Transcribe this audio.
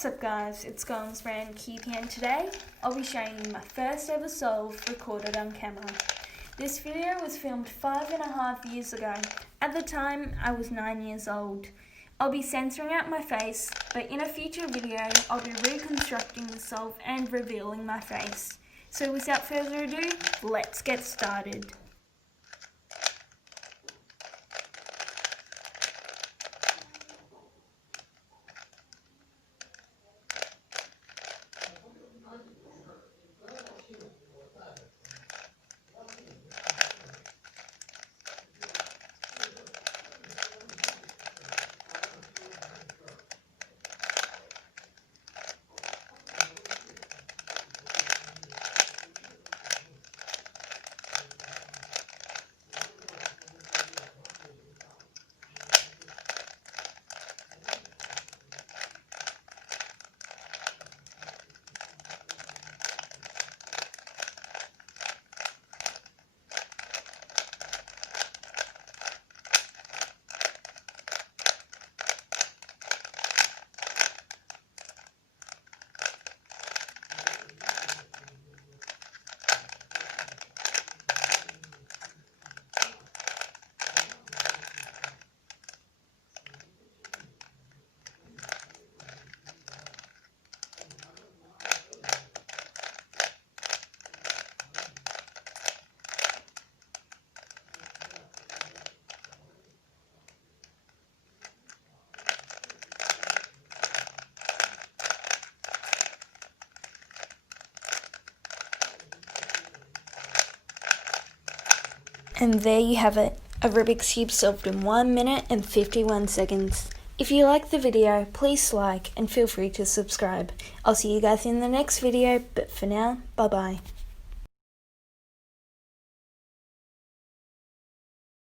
What's up guys, it's Scones Brand Keith here, and today I'll be showing you my first ever solve recorded on camera. This video was filmed 5.5 years ago. At the time I was 9 years old. I'll be censoring out my face, but in a future video I'll be reconstructing the solve and revealing my face. So without further ado, let's get started. And there you have it, a Rubik's Cube solved in 1 minute and 51 seconds. If you liked the video, please like and feel free to subscribe. I'll see you guys in the next video, but for now, bye bye.